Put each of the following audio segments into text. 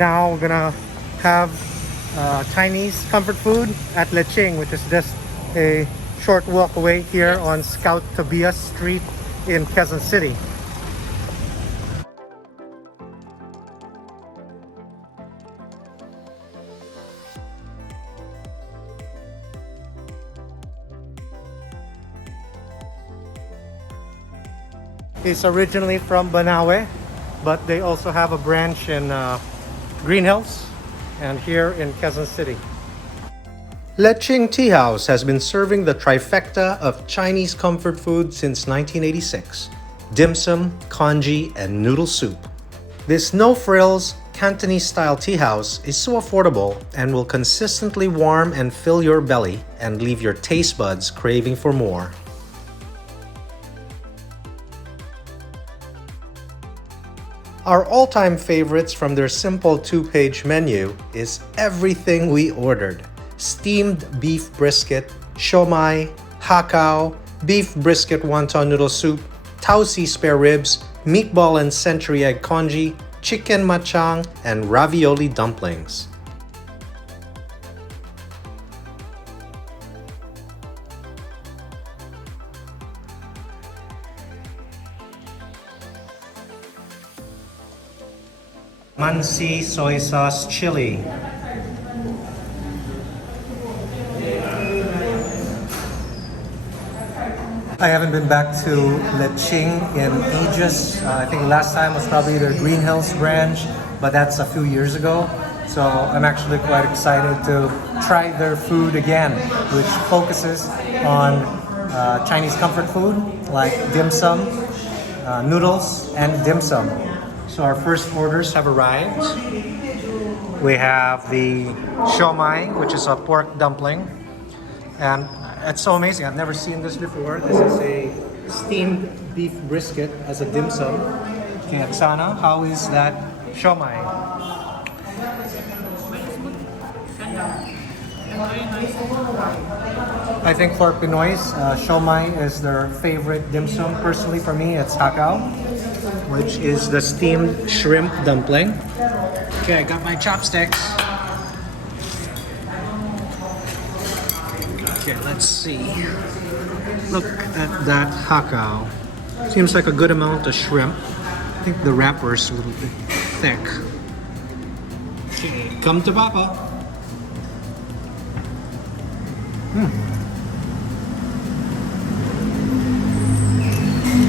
Now we're gonna have Chinese comfort food at Le Ching, which is just a short walk away here on Scout Tobias Street in Quezon City. He's originally from Banawe, but they also have a branch in Green Hills and here in Quezon City. Le Ching Tea House has been serving the trifecta of Chinese comfort food since 1986: Dimsum, Congee, and Noodle Soup. This no-frills, Cantonese-style tea house is so affordable and will consistently warm and fill your belly and leave your taste buds craving for more. Our all-time favorites from their simple two-page menu is everything we ordered: steamed beef brisket, Siomai, Hakaw, beef brisket Wanton noodle soup, Taosi spare ribs, meatball and century egg congee, chicken Machang, and Ravioli dumplings. Mansi soy sauce chili. I haven't been back to Le Ching in ages. I think last time was probably their Green Hills branch, but that's a few years ago. So I'm actually quite excited to try their food again, which focuses on Chinese comfort food like dim sum, noodles, and dim sum. So our first orders have arrived. We have the Siomai, which is a pork dumpling. And it's so amazing. I've never seen this before. This is a steamed beef brisket as a dim sum. Okay, Aksana, how is that Siomai? I think for Pinoys, Siomai is their favorite dim sum. Personally, for me, it's Hakaw, which is the steamed shrimp dumpling. Okay, I got my chopsticks. Okay, let's see. Look at that Hakaw. Seems like a good amount of shrimp. I think the wrapper is a little bit thick. Okay, come to Papa.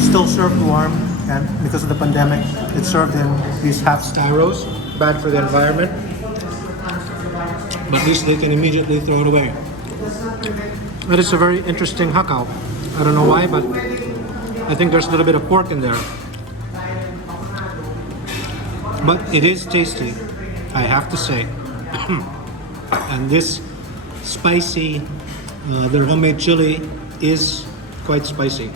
Still served warm, and because of the pandemic, it's served in these half styros. Bad for the environment, but at least they can immediately throw it away. That is a very interesting Hakaw. I don't know why, but I think there's a little bit of pork in there. But it is tasty, I have to say. And this spicy, their homemade chili is quite spicy.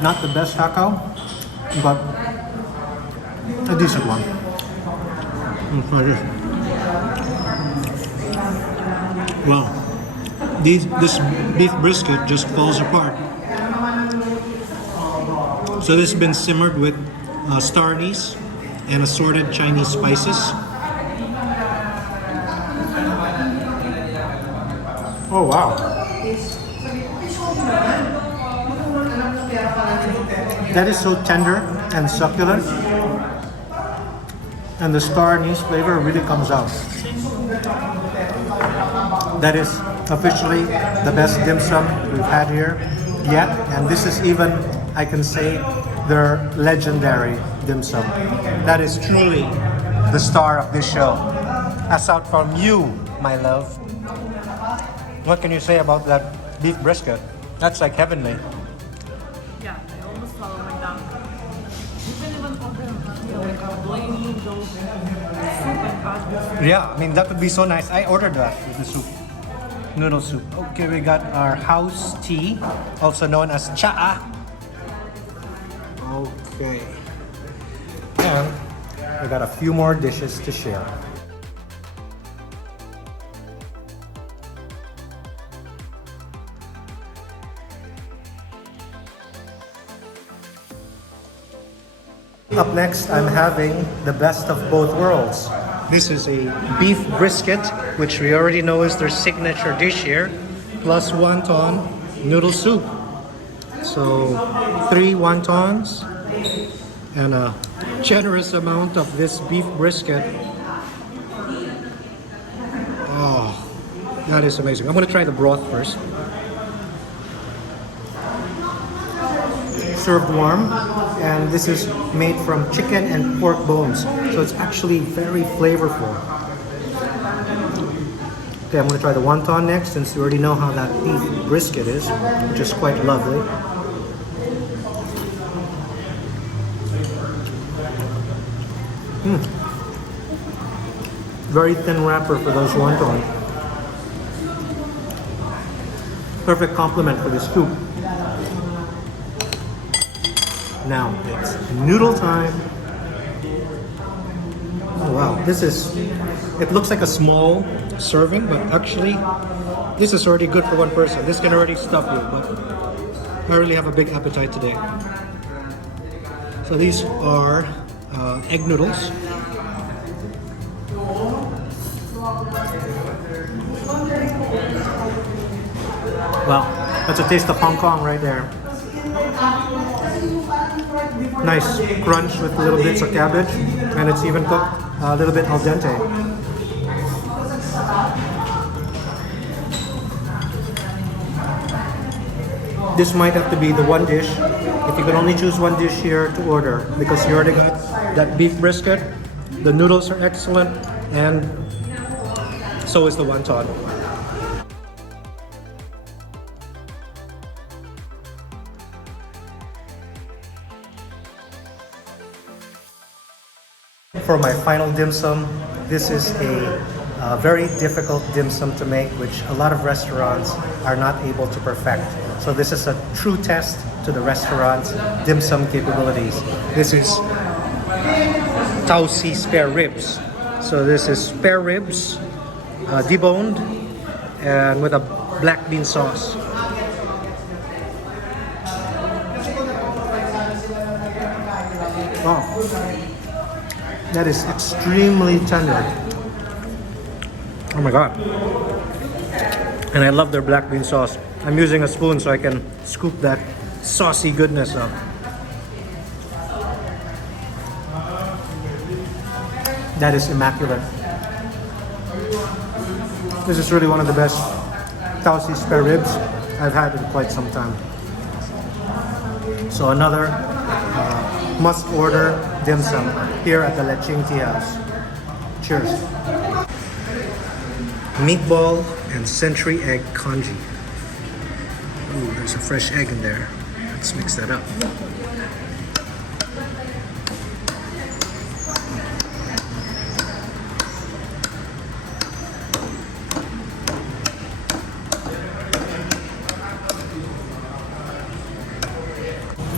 Not the best Hakaw, but a decent one. Wow, this beef brisket just falls apart. So this has been simmered with star anise and assorted Chinese spices. Oh wow. That is so tender and succulent, and the star anise flavor really comes out. That is officially the best dim sum we've had here yet, and this is even, I can say, their legendary dim sum. That is truly the star of this show. That's out from you, my love. What can you say about that beef brisket? That's like heavenly. Yeah, I almost swallowed my tongue. You can even order like those soup and add. Yeah, I mean that would be so nice. I ordered that with the soup. Noodle soup. Okay, we got our house tea, also known as cha'a. Okay. And we got a few more dishes to share. Up next, I'm having the best of both worlds. This is a beef brisket, which we already know is their signature dish here, plus wonton noodle soup. So 3 wontons and a generous amount of this beef brisket. Oh, that is amazing. I'm gonna try the broth first. Served warm, and this is made from chicken and pork bones, so it's actually very flavorful. Okay, I'm gonna try the wonton next, since you already know how that beef brisket is, which is quite lovely. Very thin wrapper for those wonton. Perfect complement for this soup. Now it's noodle time. Oh wow, it looks like a small serving, but actually this is already good for one person. This can already stuff you, but I really have a big appetite today. So these are egg noodles. Wow, that's a taste of Hong Kong right there. Nice crunch with little bits of cabbage, and it's even cooked a little bit al dente. This might have to be the one dish, if you could only choose one dish here to order, because you already got that beef brisket, the noodles are excellent, and so is the wonton. For my final dim sum, this is a very difficult dim sum to make, which a lot of restaurants are not able to perfect. So this is a true test to the restaurant's dim sum capabilities. This is Taosi spare ribs. So this is spare ribs, deboned, and with a black bean sauce. Oh. That is extremely tender. Oh my god. And I love their black bean sauce. I'm using a spoon so I can scoop that saucy goodness up. That is immaculate. This is really one of the best Taosi spare ribs I've had in quite some time. So another must-order dim sum here at the Ching Tea House. Cheers. Meatball and century egg congee. Ooh, there's a fresh egg in there. Let's mix that up.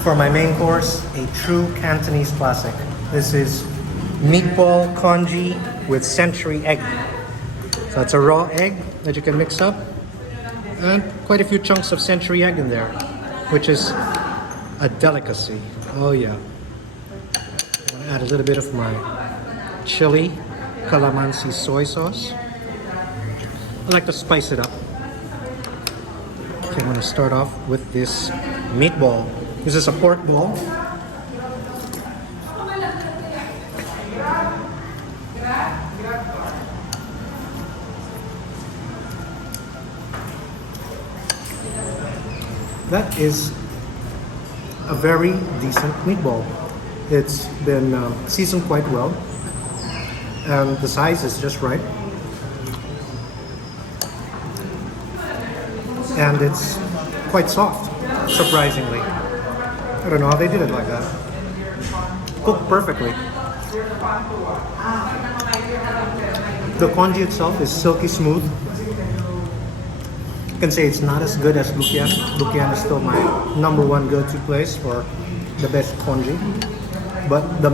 For my main course, a true Cantonese classic. This is meatball congee with century egg. So it's a raw egg that you can mix up, and quite a few chunks of century egg in there, which is a delicacy. Oh yeah. I'm gonna add a little bit of my chili calamansi soy sauce. I like to spice it up. Okay, I'm gonna start off with this meatball. This is a pork ball. That is a very decent meatball. It's been seasoned quite well, and the size is just right. And it's quite soft, surprisingly. I don't know how they did it like that. Cooked perfectly. The congee itself is silky smooth. I can say it's not as good as Lukian. Lukian is still my #1 go-to place for the best congee. But the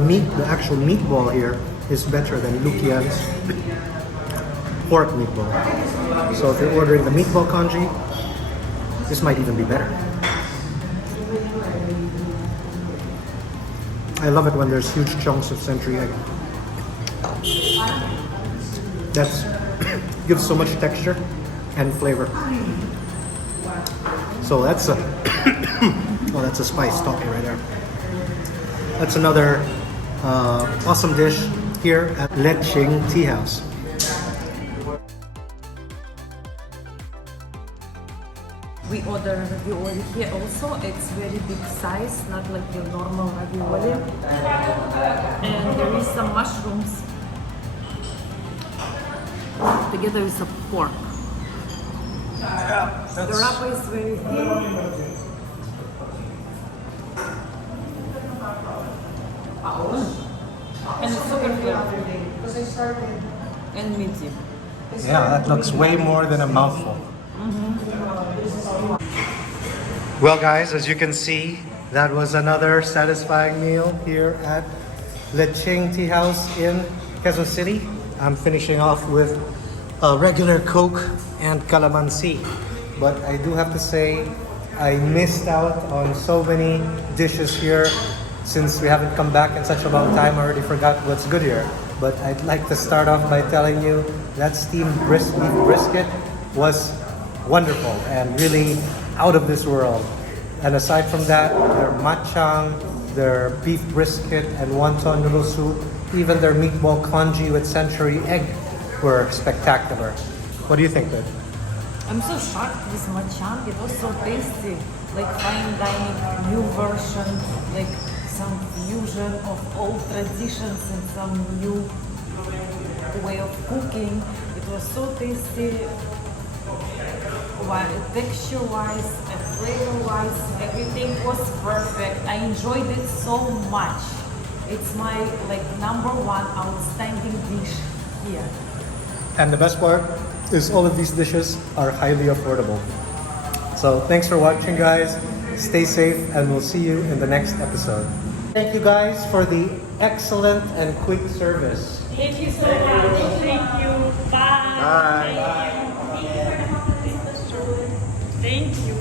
actual meatball here is better than Lukian's pork meatball. So if you're ordering the meatball congee, this might even be better. I love it when there's huge chunks of century egg. That's gives so much texture and flavor. So that's a oh, that's a spice talking right there. That's another awesome dish here at Ching Tea House. We order ravioli here also. It's very big size, not like your normal ravioli. And there is some mushrooms together with some pork. The wrapper is very thin. And it's super flavorful. And meaty. Yeah, that looks way more than a mouthful. Well guys, as you can see, that was another satisfying meal here at Ching Tea House in Quezon City. I'm finishing off with a regular Coke and calamansi. But I do have to say, I missed out on so many dishes here. Since we haven't come back in such a long time, I already forgot what's good here. But I'd like to start off by telling you that steamed beef brisket was wonderful and really out of this world. And aside from that, their Machang, their beef brisket and wonton noodle soup, even their meatball congee with century egg were spectacular. What do you think, Beth? I'm so shocked with Machang. It was so tasty. Like fine dining, new version, like some fusion of old traditions and some new way of cooking. It was so tasty. Texture-wise and flavor-wise, everything was perfect. I enjoyed it so much. It's my #1 outstanding dish here. And the best part is all of these dishes are highly affordable. So thanks for watching, guys. Stay safe and we'll see you in the next episode. Thank you guys for the excellent and quick service. Thank you so much. Thank you. Bye. Bye. Thank you. Thank you.